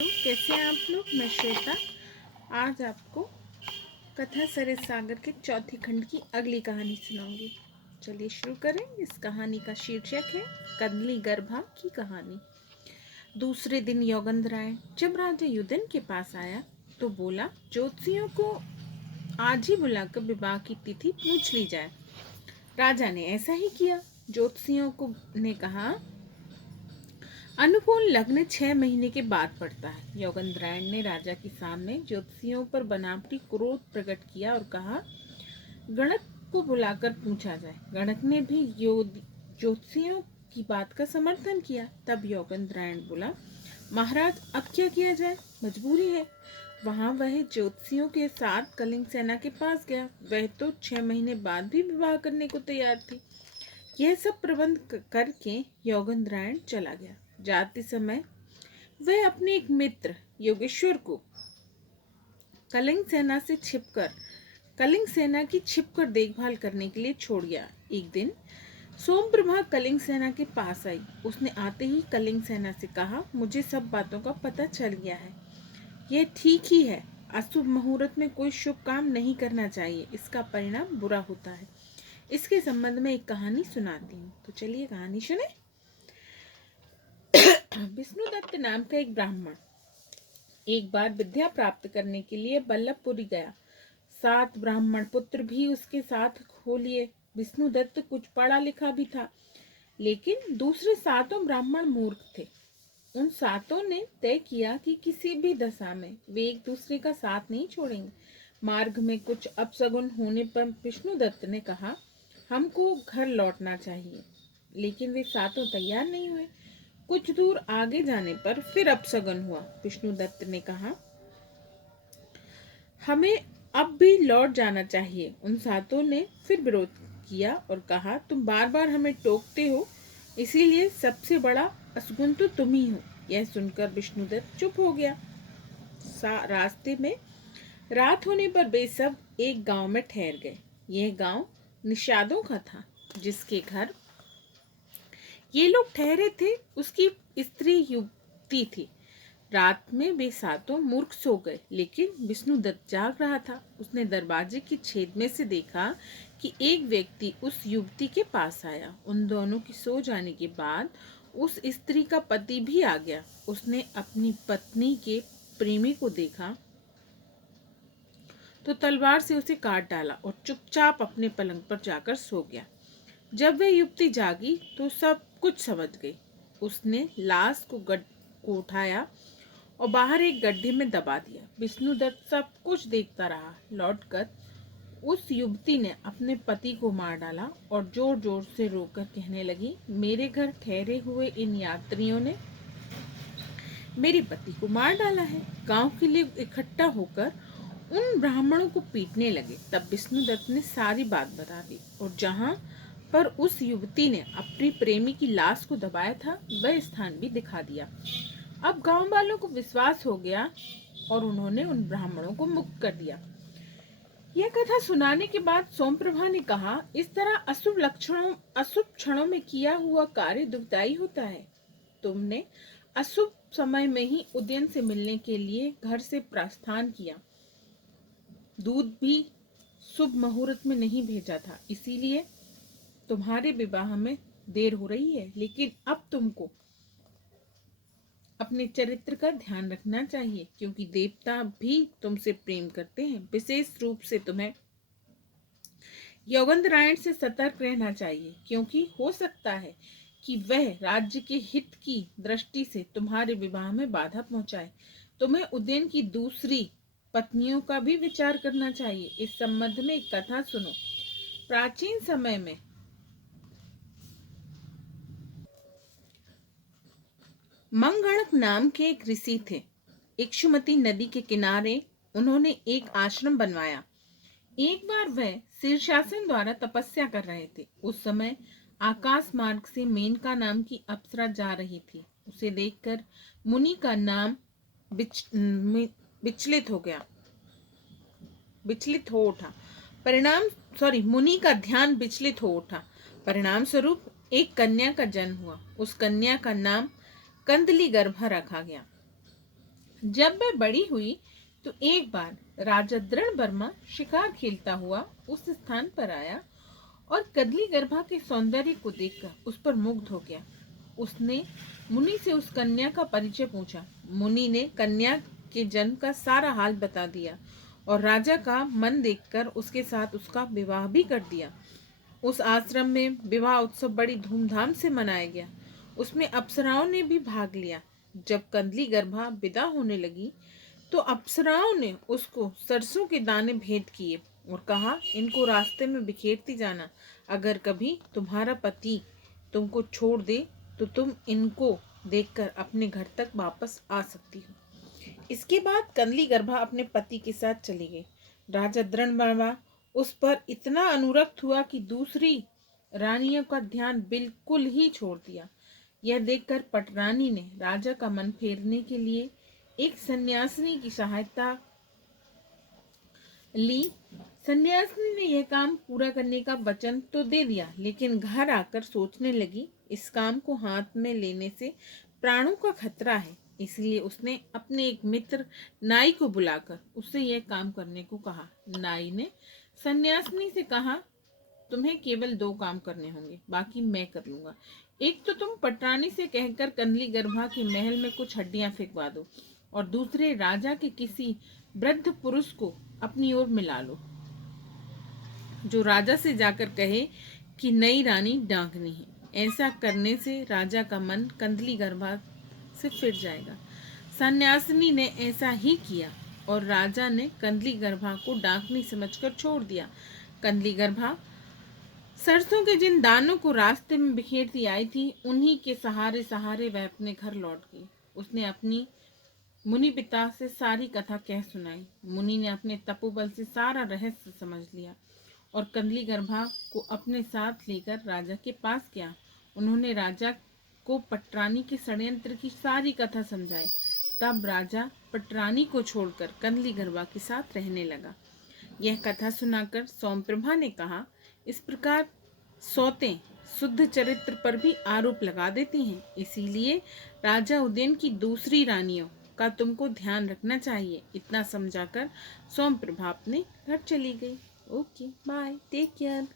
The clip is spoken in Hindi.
कैसे हैं आप लोग। मैं श्वेता आज आपको कथा सरित सागर के चौथे खंड की अगली कहानी सुनाऊंगी। चलिए शुरू करें। इस कहानी का शीर्षक है कंदली गर्भा की कहानी। दूसरे दिन योगेंद्रायण जब राजा युधन के पास आया तो बोला, ज्योतिषियों को आज ही बुलाकर विवाह की तिथि पूछ ली जाए। राजा ने ऐसा ही किया। ज्योतिषियों को ने कहा, अनुकूल लग्न 6 महीने के बाद पड़ता है। योगेंद्रायण ने राजा के सामने ज्योतिषियों पर बनावटी क्रोध प्रकट किया और कहा, गणक को बुलाकर पूछा जाए। गणक ने भी ज्योतिषियों की बात का समर्थन किया। तब योगेंद्रायण बोला, महाराज अब क्या किया जाए, मजबूरी है। वहां वह ज्योतिषियों के साथ कलिंग सेना के पास गया। वह तो 6 महीने बाद भी विवाह करने को तैयार थी। यह सब प्रबंध करके योगेंद्रायण चला गया। जाते समय वह अपने एक मित्र योगेश्वर को कलिंग सेना की छिपकर देखभाल करने के लिए छोड़ गया। एक दिन सोमप्रभा कलिंग सेना के पास आई। उसने आते ही कलिंग सेना से कहा, मुझे सब बातों का पता चल गया है। यह ठीक ही है। अशुभ मुहूर्त में कोई शुभ काम नहीं करना चाहिए, इसका परिणाम बुरा होता है। इसके संबंध में एक कहानी सुनाती हूँ, तो चलिए कहानी सुने। विष्णुदत्त नाम का एक ब्राह्मण एक बार विद्या प्राप्त करने के लिए बल्लभपुरी गया। 7 ब्राह्मण पुत्र भी उसके साथ हो लिए। विष्णुदत्त कुछ पढ़ा लिखा भी था, लेकिन दूसरे 7 ब्राह्मण मूर्ख थे। उन 7 ने तय किया कि किसी भी दशा में वे एक दूसरे का साथ नहीं छोड़ेंगे। मार्ग में कुछ अपशगुन होने पर विष्णुदत्त ने कहा, हमको घर लौटना चाहिए, लेकिन वे 7 तैयार नहीं हुए। कुछ दूर आगे जाने पर फिर अपशगुन हुआ। विष्णुदत्त ने कहा, हमें अब भी लौट जाना चाहिए। उन 7 ने फिर विरोध किया और कहा, तुम बार बार हमें टोकते हो, इसीलिए सबसे बड़ा असगुन तो तुम ही हो। यह सुनकर विष्णुदत्त चुप हो गया। रास्ते में रात होने पर वे सब एक गांव में ठहर गए। यह गांव निषादों का था। जिसके घर ये लोग ठहरे थे उसकी स्त्री युवती थी। रात में वे 7 मूर्ख सो गए, लेकिन विष्णुदत्त जाग रहा था। उसने दरवाजे के छेद में से देखा कि एक व्यक्ति उस युवती के पास आया। उन दोनों की सो जाने के बाद उस स्त्री का पति भी आ गया। उसने अपनी पत्नी के प्रेमी को देखा तो तलवार से उसे काट डाला और चुपचाप अपने पलंग पर जाकर सो गया। जब वह युवती जागी तो सब कुछ समझ गई। उसने लाश को उठाया और बाहर एक गड्ढे में दबा दिया। विष्णुदत्त सब कुछ देखता रहा। लौटकर उस युवती ने अपने पति को मार डाला और जोर जोर से रोकर कहने लगी, मेरे घर ठहरे हुए इन यात्रियों ने मेरे पति को मार डाला है। गांव के लोग इकट्ठा होकर उन ब्राह्मणों को पीटने लगे। तब विष्णुदत्त ने सारी बात बता दी और जहां पर उस युवती ने अपनी प्रेमी की लाश को दबाया था वह स्थान भी दिखा दिया। अब गांव वालों को विश्वास हो गया और उन्होंने उन ब्राह्मणों को मुक्त कर दिया। यह कथा सुनाने के बाद सोमप्रभा ने कहा, इस तरह अशुभ क्षणों में किया हुआ कार्य दुखदायी होता है। तुमने अशुभ समय में ही उदयन से मिलने के लिए घर से प्रस्थान किया। दूध भी शुभ मुहूर्त में नहीं भेजा था, इसीलिए तुम्हारे विवाह में देर हो रही है। लेकिन अब तुमको अपने चरित्र का ध्यान रखना चाहिए, क्योंकि देवता भी तुमसे प्रेम करते हैं। विशेष रूप से तुम्हें योगेंद्रायण से सतर्क रहना चाहिए, क्योंकि हो सकता है कि वह राज्य के हित की दृष्टि से तुम्हारे विवाह में बाधा पहुंचाए। तुम्हें उदयन की दूसरी पत्नियों का भी विचार करना चाहिए। इस संबंध में एक कथा सुनो। प्राचीन समय में मंगणक नाम के एक ऋषि थे। इक्षुमती नदी के किनारे उन्होंने एक आश्रम बनवाया। एक बार वह शीर्षासन द्वारा तपस्या कर रहे थे। उस समय आकाश मार्ग से मेनका नाम की अप्सरा जा रही थी। उसे देखकर मुनि का नाम मुनि का ध्यान विचलित हो उठा। परिणाम स्वरूप एक कन्या का जन्म हुआ। उस कन्या का नाम कंदली गर्भा रखा गया। जब मैं बड़ी हुई तो एक बार राजा दृढ़ शिकार खेलता हुआ उस स्थान पर आया और कदली गर्भा के सौंदर्य को देखकर उस पर मुग्ध हो गया। उसने मुनि से उस कन्या का परिचय पूछा। मुनि ने कन्या के जन्म का सारा हाल बता दिया और राजा का मन देखकर उसके साथ उसका विवाह भी कर दिया। उस आश्रम में विवाह उत्सव बड़ी धूमधाम से मनाया गया। उसमें अप्सराओं ने भी भाग लिया। जब कंदली गर्भा विदा होने लगी तो अप्सराओं ने उसको सरसों के दाने भेंट किए और कहा, इनको रास्ते में बिखेरती जाना। अगर कभी तुम्हारा पति तुमको छोड़ दे तो तुम इनको देखकर अपने घर तक वापस आ सकती हो। इसके बाद कंदली गर्भा अपने पति के साथ चली गई। राजा दृढ़ उस पर इतना अनुरक्त हुआ कि दूसरी रानियों का ध्यान बिल्कुल ही छोड़ दिया। यह देखकर पटरानी ने राजा का मन फेरने के लिए एक सन्यासिनी की सहायता ली। सन्यासिनी ने यह काम पूरा करने का वचन तो दे दिया, लेकिन घर आकर सोचने लगी, इस काम को हाथ में लेने से प्राणों का खतरा है। इसलिए उसने अपने एक मित्र नाई को बुलाकर उससे यह काम करने को कहा। नाई ने सन्यासिनी से कहा, तुम्हें केवल 2 काम करने होंगे, बाकी मैं कर लूंगा। एक तो तुम पटरानी से कहकर कंदली गर्भा के महल में कुछ हड्डियां फेंकवा दो और दूसरे राजा के किसी वृद्ध पुरुष को अपनी ओर मिला लो, जो राजा से जाकर कहे कि नई रानी डांकनी है। ऐसा करने से राजा का मन कंदली गर्भा से फिर जाएगा। सन्यासिनी ने ऐसा ही किया और राजा ने कंदली गर्भा को डांकनी समझकर छोड़ दिया। कंदली गर्भा सरसों के जिन दानों को रास्ते में बिखेरती आई थी, उन्हीं के सहारे सहारे वह अपने घर लौट गई। उसने अपनी मुनि पिता से सारी कथा कह सुनाई। मुनि ने अपने तपोबल से सारा रहस्य समझ लिया और कंदली गर्भा को अपने साथ लेकर राजा के पास गया। उन्होंने राजा को पटरानी के षड्यंत्र की सारी कथा समझाई। तब राजा पटरानी को छोड़कर कंदली गर्भा के साथ रहने लगा। यह कथा सुनाकर सोमप्रभा ने कहा, इस प्रकार सौतें शुद्ध चरित्र पर भी आरोप लगा देती हैं, इसीलिए राजा उदयन की दूसरी रानियों का तुमको ध्यान रखना चाहिए। इतना समझाकर सोमप्रभा अपने घर चली गई। Okay, bye, take care.